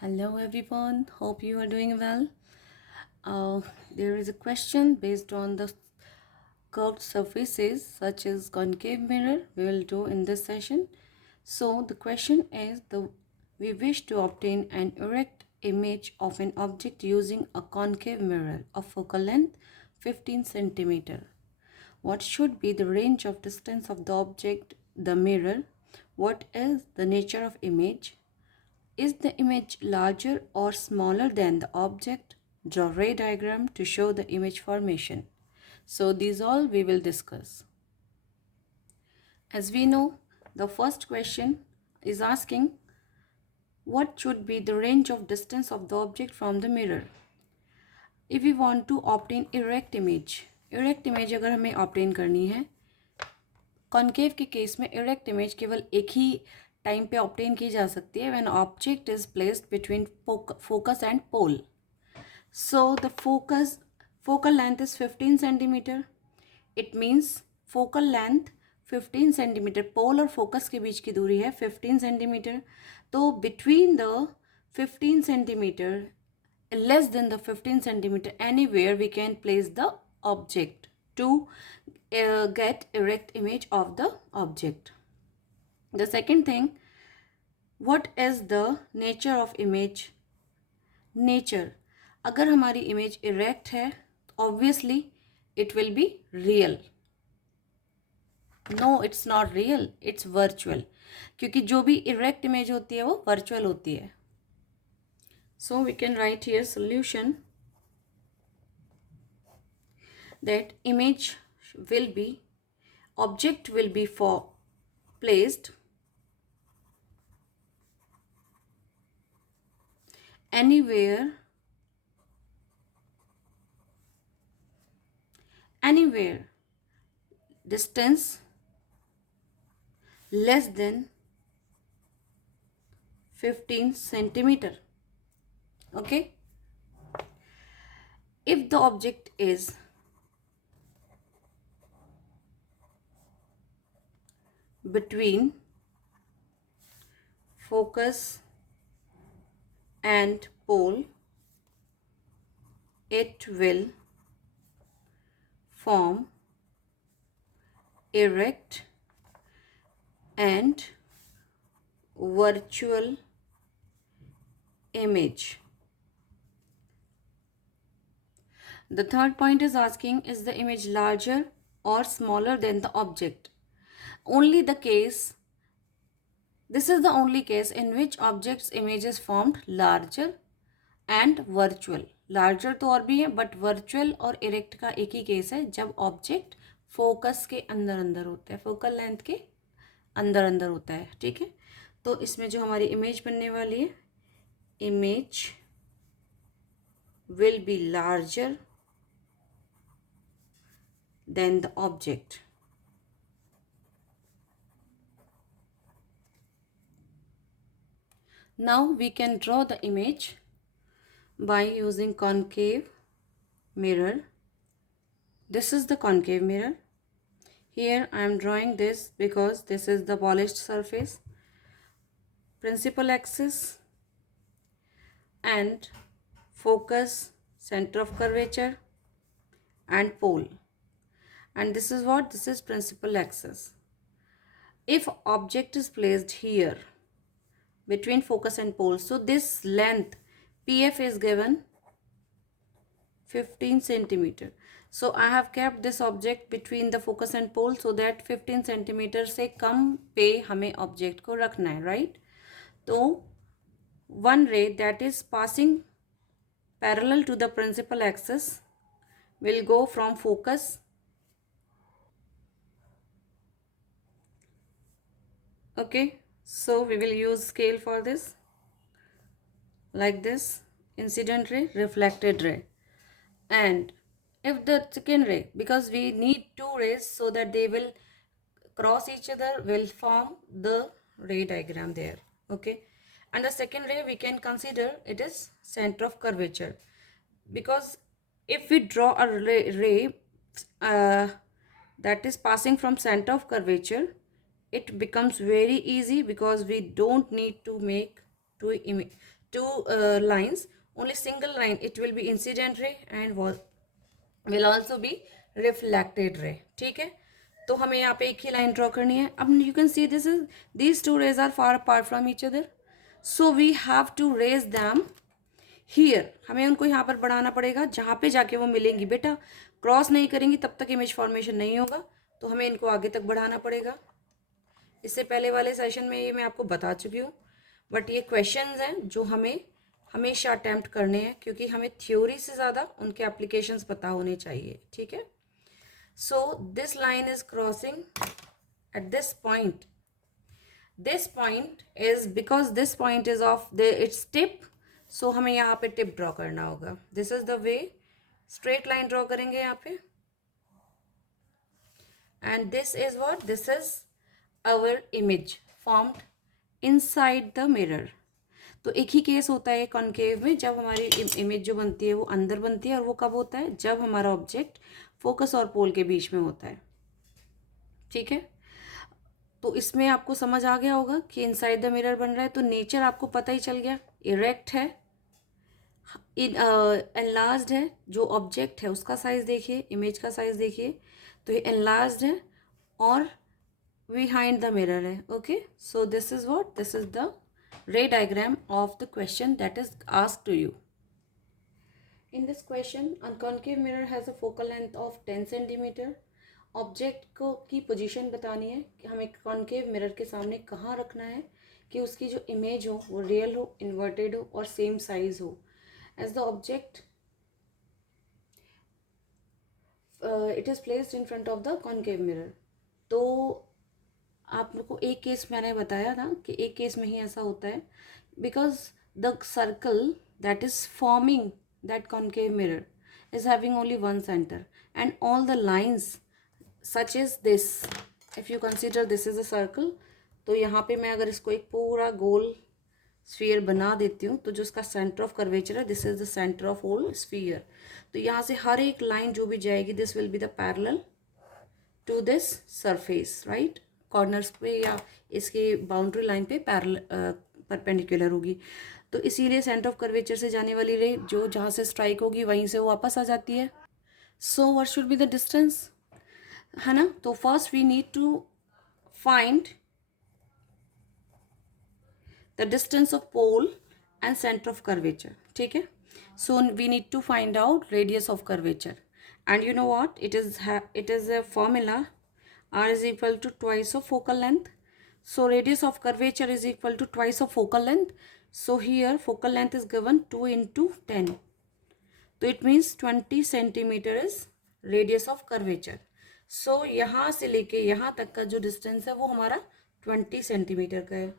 Hello everyone, hope you are doing well. Uh, there is a question based on the curved surfaces such as concave mirror we will do in this session. So the question is we wish to obtain an erect image of an object using a concave mirror of focal length 15 centimeter. What should be the range of distance of the object, the mirror? What is the nature of image? Is the image larger or smaller than the object? Draw ray diagram to show the image formation. So these all we will discuss. As we know, the first question is asking what should be the range of distance of the object from the mirror. If we want to obtain erect image अगर हमें obtain करनी है, concave के case में erect image केवल एक ही time पे obtain की जा सकती है when object is placed between focus and pole. So the focal length is 15 centimeter. It means focal length 15 centimeter. पोल और फोकस के बीच की दूरी है 15 centimeter. तो between the 15 centimeter, less than the 15 centimeter, anywhere we can place the object to get erect image of the object. The second thing, what is the nature of image? Nature, अगर हमारी image erect है obviously it will be real. No, it's not real, it's virtual, क्योंकि जो भी erect image होती है वो virtual होती है. So we can write here solution that image will be, object will be placed anywhere distance less than 15 centimeter. Okay, if the object is between focus and pole, it will form erect and virtual image. The third point is asking, is the image larger or smaller than the object? Only the case, this is the only case in which object's image is formed larger and virtual. Larger तो और भी है but virtual और erect का एक ही case है जब object focus के अंदर अंदर होता है, फोकल लेंथ के अंदर अंदर होता है. ठीक है, तो इसमें जो हमारी इमेज बनने वाली है, image will be larger than the object. Now we can draw the image by using concave mirror. This is the concave mirror. Here I am drawing this because this is the polished surface. Principal axis and focus, center of curvature and pole. And this is what? This is principal axis. If object is placed here between focus and pole, so this length PF is given 15 centimeter. So I have kept this object between the focus and pole so that 15 centimeter से कम पे हमें object को रखना है, right? तो one ray that is passing parallel to the principal axis will go from focus okay, so we will use scale for this like this, incident ray, reflected ray. And if the second ray, because we need two rays so that they will cross each other, will form the ray diagram there. Okay, and the second ray we can consider it is center of curvature, because if we draw a ray that is passing from center of curvature, it becomes very easy because we don't need to make two lines, only single line it will be incident ray and will also be reflected ray. ठीक है, तो हमें यहाँ पे एक ही line draw करनी है. अब you can see this is these two rays are far apart from each other, so we have to raise them here. हमें उनको यहाँ पर बढ़ाना पड़ेगा जहाँ पे जाके वो मिलेंगी. बेटा क्रॉस नहीं करेंगी तब तक इमेज फॉर्मेशन नहीं होगा, तो हमें इनको आगे तक बढ़ाना पड़ेगा. इससे पहले वाले सेशन में ये मैं आपको बता चुकी हूँ, बट ये क्वेश्चंस हैं जो हमें हमेशा अटैम्प्ट करने हैं, क्योंकि हमें थ्योरी से ज़्यादा उनके एप्लीकेशंस पता होने चाहिए. ठीक है, so this line is crossing at this point. This point is because this point is of the it's tip, so हमें यहाँ पे टिप ड्रॉ करना होगा. This is the way, straight line draw करेंगे यहाँ पे. And this is what, this is our image formed inside the mirror. तो एक ही केस होता है कॉन्केव में, जब हमारी इमेज जो बनती है वो अंदर बनती है, और वो कब होता है, जब हमारा ऑब्जेक्ट फोकस और पोल के बीच में होता है. ठीक है, तो इसमें आपको समझ आ गया होगा कि इनसाइड द मिरर बन रहा है, तो नेचर आपको पता ही चल गया. इरेक्ट है, एनलार्ज्ड है, जो ऑब्जेक्ट है उसका साइज देखिए, इमेज का साइज देखिए, तो ये एनलार्ज्ड है और behind the mirror है. Okay, so this is what, this is the ray diagram of the question that is asked to you. In this question, a concave mirror has a focal length of 10 centimeter. Object को की position बतानी है कि हमें concave mirror के सामने कहाँ रखना है कि उसकी जो इमेज हो वो रियल हो, इन्वर्टेड हो और सेम साइज हो. As the object it is placed in front of the concave mirror. तो आप लोग को एक केस मैंने बताया था कि एक केस में ही ऐसा होता है, because the circle that is forming that concave mirror is having only one centre and all the lines such is this. If you consider this is a circle, तो यहाँ पे मैं अगर इसको एक पूरा गोल स्फीयर बना देती हूँ, तो जो उसका सेंटर ऑफ कर्वेचर है, this is the centre of whole sphere. तो यहाँ से हर एक लाइन जो भी जाएगी, this will be the parallel to this surface, right. Corners पे या इसके बाउंड्री लाइन पे परपेंडिकुलर होगी. तो इसीलिए सेंटर ऑफ कर्वेचर से जाने वाली रे जो जहाँ से स्ट्राइक होगी वहीं से वो वापस आ जाती है. So what should be the distance, है ना. तो first we need to find the distance of pole and centre of curvature. ठीक है, so we need to find out radius of curvature. And you know what, it is a formula. R is equal to twice of focal length. So radius of curvature is equal to twice of focal length. So here focal length is given 2 into 10. So it means 20 centimeter is radius of curvature. So यहाँ से लेके यहाँ तक का जो distance है वो हमारा 20 सेंटीमीटर का है.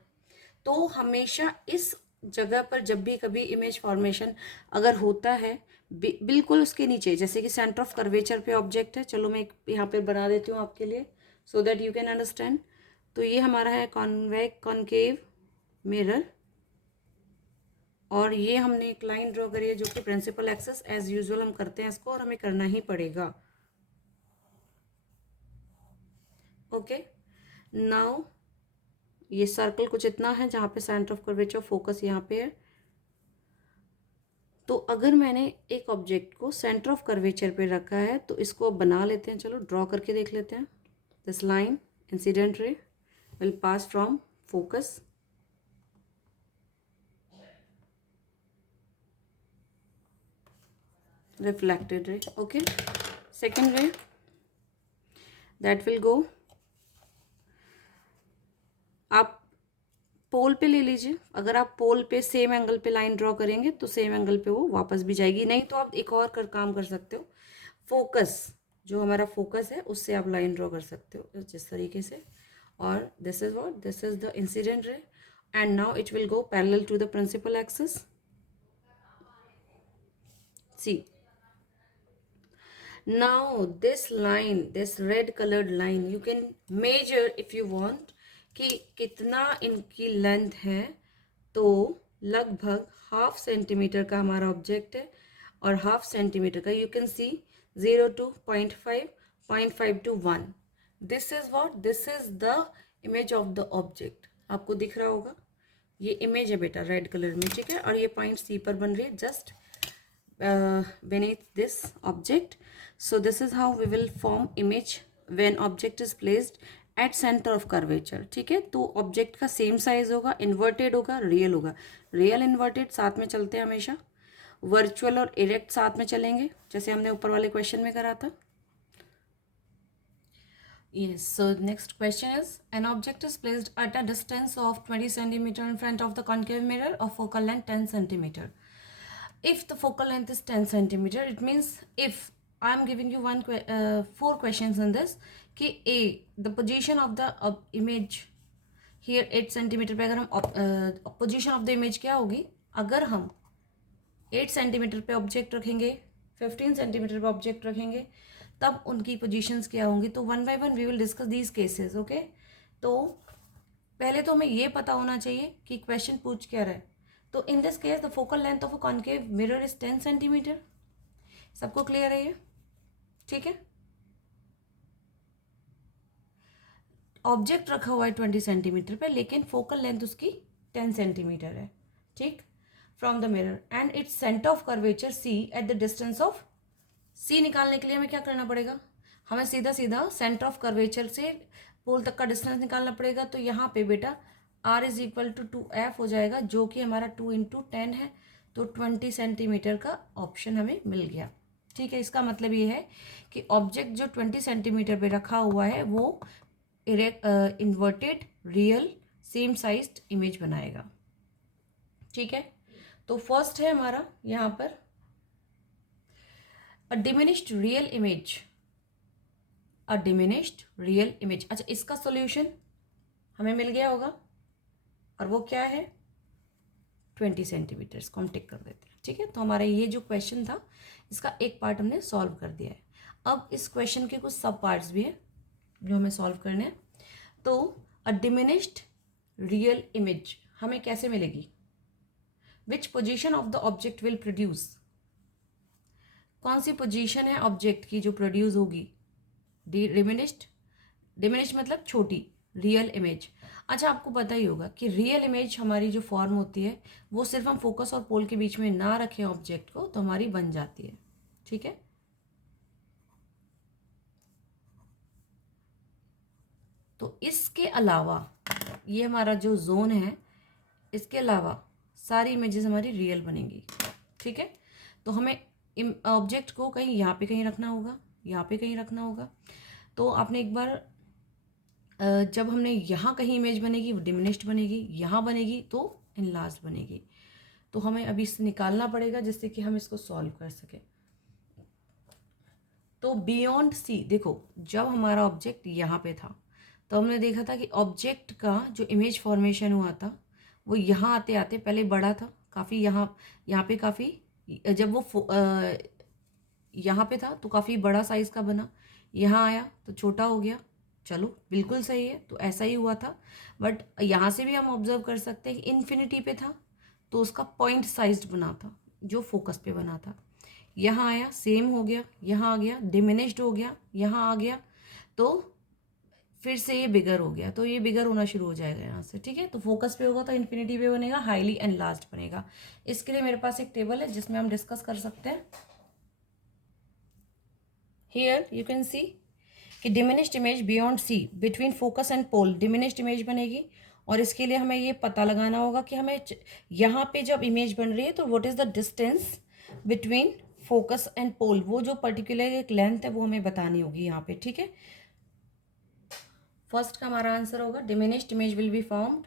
तो हमेशा इस जगह पर जब भी कभी इमेज फॉर्मेशन अगर होता है, बिल्कुल उसके नीचे, जैसे कि सेंटर ऑफ कर्वेचर पे ऑब्जेक्ट है, चलो मैं यहाँ पे बना देती हूँ आपके लिए so that you can understand. तो ये हमारा है कॉन्केव मिरर, और ये हमने एक लाइन ड्रॉ करी है जो कि प्रिंसिपल एक्सिस एज यूजुअल हम करते हैं इसको, और हमें करना ही पड़ेगा. ओके, नाउ ये सर्कल कुछ इतना है जहाँ पे सेंटर ऑफ कर्वेचर फोकस यहाँ पे है. तो अगर मैंने एक ऑब्जेक्ट को सेंटर ऑफ कर्वेचर पे रखा है तो इसको बना लेते हैं, चलो ड्रॉ करके देख लेते हैं. This line incident ray will pass from focus, reflected ray. Okay, second ray that will go, आप पोल पे ले लीजिए. अगर आप पोल पे सेम एंगल पे लाइन ड्रॉ करेंगे तो सेम एंगल पे वो वापस भी जाएगी. नहीं तो आप एक और काम कर सकते हो, फोकस जो हमारा फोकस है उससे आप लाइन ड्रॉ कर सकते हो जिस तरीके से. और this is what, this is the incident ray and now it will go parallel to the principal axis. See, now this line, this red colored line, you can measure if you want कि कितना इनकी length है. तो लगभग half centimetre का हमारा object है और हाफ सेंटीमीटर का, you can C 0 to 0.5, 0.5 to 1. This is what, this is the image of the object. आपको दिख रहा होगा ये इमेज है बेटा रेड कलर में, ठीक है, और ये पॉइंट सी पर बन रही है just beneath this object. So this is how we will form image when object is placed at center of curvature. ठीक है, तो ऑब्जेक्ट का सेम साइज होगा, इन्वर्टेड होगा, रियल होगा। रियल इन्वर्टेड साथ में चलते हैं हमेशा, वर्चुअल और इरेक्ट साथ में चलेंगे, जैसे हमने ऊपर वाले क्वेश्चन में करा था। Yes, so next question is, an object is placed at a distance of 20 centimeter in front of the concave mirror of focal length 10 centimeter. If the focal length is 10 centimeter, it means if I am giving you four questions in this, कि A, the position of the image here 8 centimeter पे अगर हम position of the image क्या होगी, अगर हम 8 centimetre पे object रखेंगे, 15 सेंटीमीटर पे ऑब्जेक्ट रखेंगे, तब उनकी पोजीशंस क्या होंगी। तो one by one we will discuss these cases. Okay, तो पहले तो हमें ये पता होना चाहिए कि क्वेश्चन पूछ क्या रहा है। तो in this case the focal length of a concave mirror is 10 centimetre. सबको क्लियर है ये? ठीक है, ऑब्जेक्ट रखा हुआ है 20 सेंटीमीटर पे, लेकिन फोकल लेंथ उसकी 10 सेंटीमीटर है, ठीक, from the mirror, and its centre of curvature C at the distance of. C निकालने के लिए हमें क्या करना पड़ेगा, हमें सीधा सीधा सेंटर ऑफ कर्वेचर से पोल तक का डिस्टेंस निकालना पड़ेगा। तो यहाँ पे बेटा r is equal to 2f हो जाएगा, जो कि हमारा 2 × 10 है, तो 20 सेंटीमीटर का ऑप्शन हमें मिल गया। ठीक है, इसका मतलब ये है कि ऑब्जेक्ट जो 20 सेंटीमीटर पे रखा हुआ है वो inverted real same sized image बनाएगा। ठीक है, तो फर्स्ट है हमारा यहाँ पर अ डिमिनिश्ड रियल इमेज, अ डिमिनिश्ड रियल इमेज। अच्छा, इसका सॉल्यूशन हमें मिल गया होगा, और वो क्या है 20 सेंटीमीटर्स को हम टिक कर देते हैं। ठीक है, तो हमारा ये जो क्वेश्चन था इसका एक पार्ट हमने सॉल्व कर दिया है। अब इस क्वेश्चन के कुछ सब पार्ट्स भी हैं जो हमें सॉल्व करने हैं। तो अ डिमिनिश्ड रियल इमेज हमें कैसे मिलेगी, which position of the object will produce, कौन सी पोजीशन है ऑब्जेक्ट की जो प्रोड्यूस होगी, डिमिनिश्ड, डिमिनिश्ड मतलब छोटी, रियल इमेज। अच्छा, आपको पता ही होगा कि रियल इमेज हमारी जो फॉर्म होती है वो सिर्फ हम फोकस और पोल के बीच में ना रखें ऑब्जेक्ट को तो हमारी बन जाती है। ठीक है, तो इसके अलावा ये हमारा जो जोन है, इसके अलावा सारी इमेजेस हमारी रियल बनेंगी। ठीक है, तो हमें ऑब्जेक्ट को कहीं यहाँ पे कहीं रखना होगा, यहाँ पे कहीं रखना होगा। तो आपने एक बार जब हमने यहाँ कहीं इमेज बनेगी वो डिमिनिश्ड बनेगी, यहाँ बनेगी तो इनलार्ज्ड बनेगी। तो हमें अभी इससे निकालना पड़ेगा जिससे कि हम इसको सॉल्व कर सकें। तो बियॉन्ड सी, देखो जब हमारा ऑब्जेक्ट यहाँ पे था तो हमने देखा था कि ऑब्जेक्ट का जो इमेज फॉर्मेशन हुआ था वो यहाँ आते आते पहले बड़ा था काफ़ी, यहाँ पे काफ़ी, जब वो यहाँ पे था तो काफ़ी बड़ा साइज़ का बना, यहाँ आया तो छोटा हो गया। चलो बिल्कुल सही है, तो ऐसा ही हुआ था। बट यहाँ से भी हम ऑब्जर्व कर सकते हैं कि इन्फिनिटी पे था तो उसका पॉइंट साइज्ड बना था जो फोकस पे बना था। यहाँ आया सेम हो गया, यहाँ आ गया डिमिनिश्ड हो गया, यहाँ आ गया तो फिर से ये बिगर हो गया, तो ये बिगर होना शुरू हो जाएगा यहाँ से। ठीक है, तो फोकस पे होगा तो इन्फिनिटी पे बनेगा, हाईली एनलार्ज्ड बनेगा। इसके लिए मेरे पास एक टेबल है जिसमें हम डिस्कस कर सकते हैं। हियर यू कैन सी कि diminished image beyond C between focus and pole diminished image बनेगी। और इसके लिए हमें ये पता लगाना होगा कि हमें यहाँ पे जब इमेज बन रही है तो what is the distance between focus and pole, वो जो पर्टिकुलर एक लेंथ है वो हमें बतानी होगी यहाँ पे। ठीक है, फर्स्ट का हमारा आंसर होगा diminished image will be found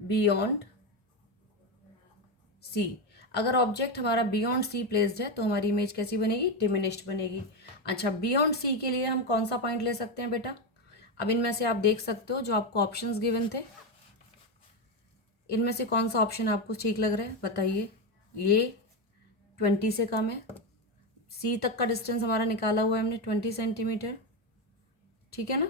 beyond C. अगर ऑब्जेक्ट हमारा बियॉन्ड सी प्लेस्ड है तो हमारी इमेज कैसी बनेगी, डिमिनिश्ड बनेगी। अच्छा, बियॉन्ड सी के लिए हम कौन सा पॉइंट ले सकते हैं बेटा, अब इनमें से आप देख सकते हो जो आपको ऑप्शंस गिवन थे, इनमें से कौन सा ऑप्शन आपको ठीक लग रहा है बताइए। ये 20 से कम है, सी तक का डिस्टेंस हमारा निकाला हुआ है हमने 20 सेंटीमीटर, ठीक है ना,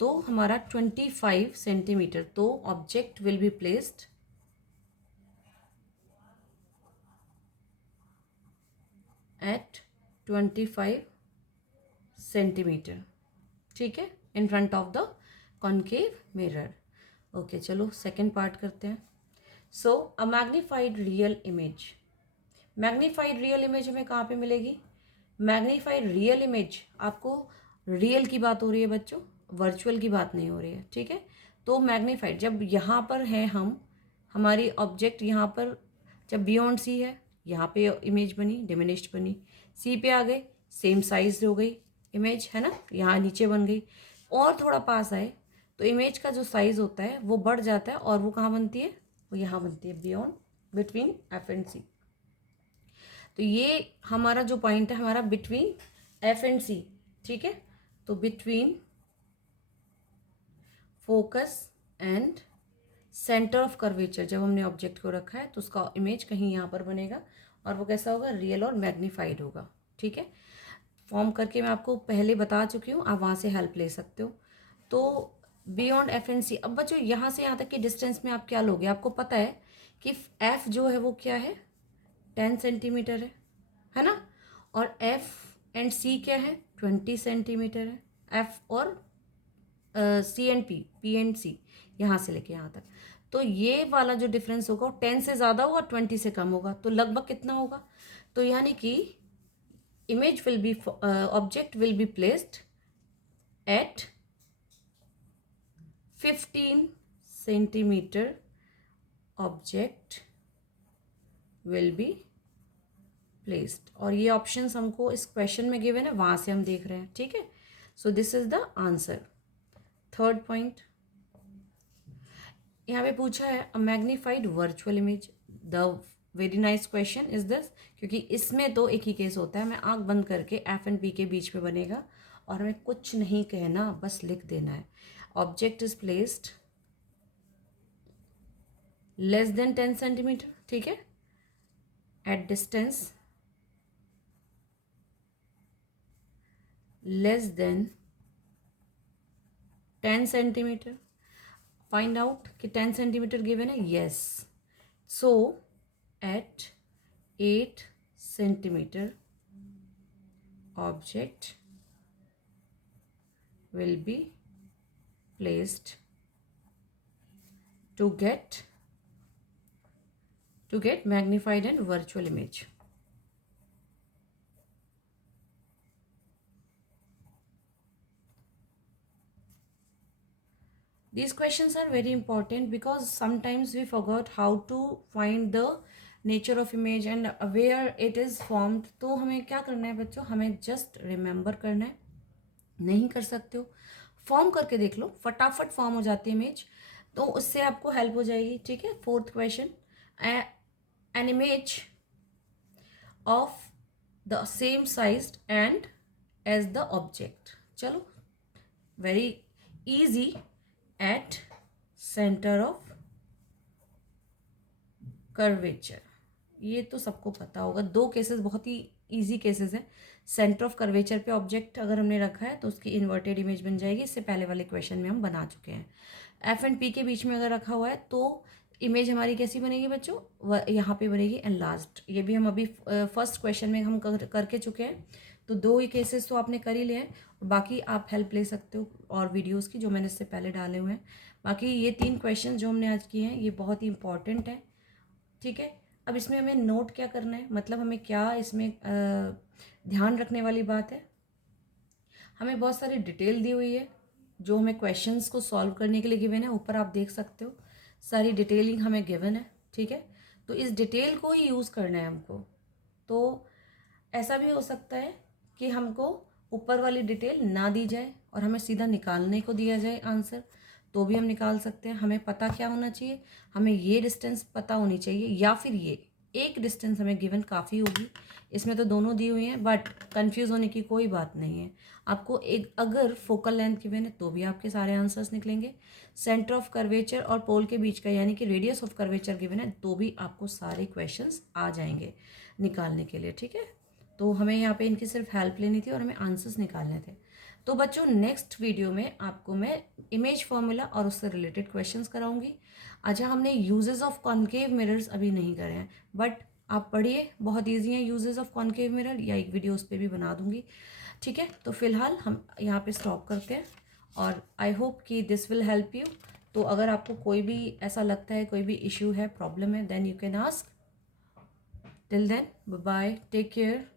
तो हमारा 25 सेंटीमीटर, तो object will be placed at 25 centimetre. ठीक है, in front of the concave mirror. Okay, चलो सेकेंड पार्ट करते हैं। So a magnified real image, magnified real image हमें कहाँ पे मिलेगी? मैग्नीफाइड रियल इमेज, आपको रियल की बात हो रही है बच्चों, वर्चुअल की बात नहीं हो रही है, ठीक है। तो मैग्नीफाइड जब यहाँ पर हैं हम, हमारी ऑब्जेक्ट यहाँ पर जब बियॉन्ड सी है, यहाँ पे इमेज बनी, डिमिनिश्ड बनी, सी पे आ गए, सेम साइज हो गई इमेज, है ना, यहाँ नीचे बन गई। और थोड़ा पास आए तो इमेज का जो साइज होता है वो बढ़ जाता है, और वो कहाँ बनती है? वो यहाँ बनती है, बियॉन्ड, बिटवीन एफ एंड सी। तो ये हमारा जो पॉइंट है हमारा बिटवीन एफ एंड सी, ठीक है। तो between focus and centre of curvature, जब हमने ऑब्जेक्ट को रखा है तो उसका इमेज कहीं यहाँ पर बनेगा, और वो कैसा होगा? रियल और मैग्नीफाइड होगा, ठीक है। फॉर्म करके मैं आपको पहले बता चुकी हूँ, आप वहाँ से हेल्प ले सकते हो। तो बियॉन्ड एफ एंड सी, अब बच्चों यहाँ से यहाँ तक की डिस्टेंस में आप क्या लोगे? आपको पता है कि एफ जो है वो क्या है? 10 सेंटीमीटर है ना, और एफ एंड सी क्या है? 20 सेंटीमीटर है। एफ और सी एंड पी एंड सी, यहाँ से लेके यहाँ तक, तो ये वाला जो डिफरेंस होगा वो 10 से ज़्यादा होगा, 20 से कम होगा, तो लगभग कितना होगा? तो यानी कि image will be object will be placed at 15 centimeter, object will be placed, और ये ऑप्शंस हमको इस क्वेश्चन में गिवन है, वहां से हम देख रहे हैं, ठीक है। So this is the answer. Third point यहाँ पे पूछा है a magnified virtual image, the very nice question is this, क्योंकि इसमें तो एक ही केस होता है, मैं आंख बंद करके एफ एंड पी के बीच में बनेगा, और हमें कुछ नहीं कहना, बस लिख देना है। Object is placed less than 10 centimetre, ठीक है, at distance less than 10 centimetre. Find out कि 10 सेंटीमीटर गिवन है, yes. So eight 8 centimeter object will be placed to get magnified and virtual image. These questions are very important because sometimes we forgot how to find the nature of image and where it is formed. तो हमें क्या करना है बच्चों? हमें just remember करना है। नहीं कर सकते हो, फॉर्म करके देख लो, फटाफट फॉर्म हो जाती है इमेज, तो उससे आपको हेल्प हो जाएगी, ठीक है। Fourth question, an image of the same size and as the object. चलो, very easy, at centre of curvature, ये तो सबको पता होगा। दो केसेस बहुत ही इजी केसेस हैं। सेंटर ऑफ कर्वेचर पे ऑब्जेक्ट अगर हमने रखा है तो उसकी इन्वर्टेड इमेज बन जाएगी, इससे पहले वाले क्वेश्चन में हम बना चुके हैं। एफ एंड पी के बीच में अगर रखा हुआ है तो इमेज हमारी कैसी बनेगी बच्चों? यहाँ पे बनेगी एनलार्ज्ड। ये भी हम अभी फर्स्ट क्वेश्चन में हम करके चुके हैं, तो दो ही केसेस तो आपने कर ही लिए हैं, बाकी आप हेल्प ले सकते हो और वीडियोज़ की जो मैंने इससे पहले डाले हुए हैं। बाकी ये 3 क्वेश्चन जो हमने आज किए हैं ये बहुत ही इंपॉर्टेंट है, ठीक है। अब इसमें हमें नोट क्या करना है, मतलब हमें क्या इसमें ध्यान रखने वाली बात है? हमें बहुत सारी डिटेल दी हुई है जो हमें क्वेश्चंस को सॉल्व करने के लिए गिवन है, ऊपर आप देख सकते हो सारी डिटेलिंग हमें गिवन है, ठीक है। तो इस डिटेल को ही यूज़ करना है हमको। तो ऐसा भी हो सकता है कि हमको ऊपर वाली डिटेल ना दी जाए और हमें सीधा निकालने को दिया जाए आंसर, तो भी हम निकाल सकते हैं। हमें पता क्या होना चाहिए? हमें ये डिस्टेंस पता होनी चाहिए, या फिर ये एक डिस्टेंस हमें गिवन काफ़ी होगी। इसमें तो दोनों दी हुई हैं, बट कंफ्यूज होने की कोई बात नहीं है। आपको एक अगर फोकल लेंथ गिवन है तो भी आपके सारे आंसर्स निकलेंगे। सेंटर ऑफ कर्वेचर और पोल के बीच का यानी कि रेडियस ऑफ कर्वेचर गिवन है तो भी आपको सारे क्वेश्चंस आ जाएंगे निकालने के लिए, ठीक है। तो हमें यहाँ पे इनकी सिर्फ हेल्प लेनी थी और हमें आंसर्स निकालने थे। तो बच्चों, नेक्स्ट वीडियो में आपको मैं इमेज फॉर्मूला और उससे रिलेटेड क्वेश्चंस कराऊंगी। अच्छा, हमने यूजेस ऑफ कॉन्केव मिरर्स अभी नहीं करे हैं, बट आप पढ़िए, बहुत ईजी है यूजेस ऑफ कॉन्केव मिरर, या एक वीडियो उस पर भी बना दूंगी, ठीक है। तो फिलहाल हम यहाँ पे स्टॉप करते हैं और आई होप कि दिस विल हेल्प यू। तो अगर आपको कोई भी ऐसा लगता है, कोई भी इश्यू है, प्रॉब्लम है, then you can ask. Till then, bye bye, take care.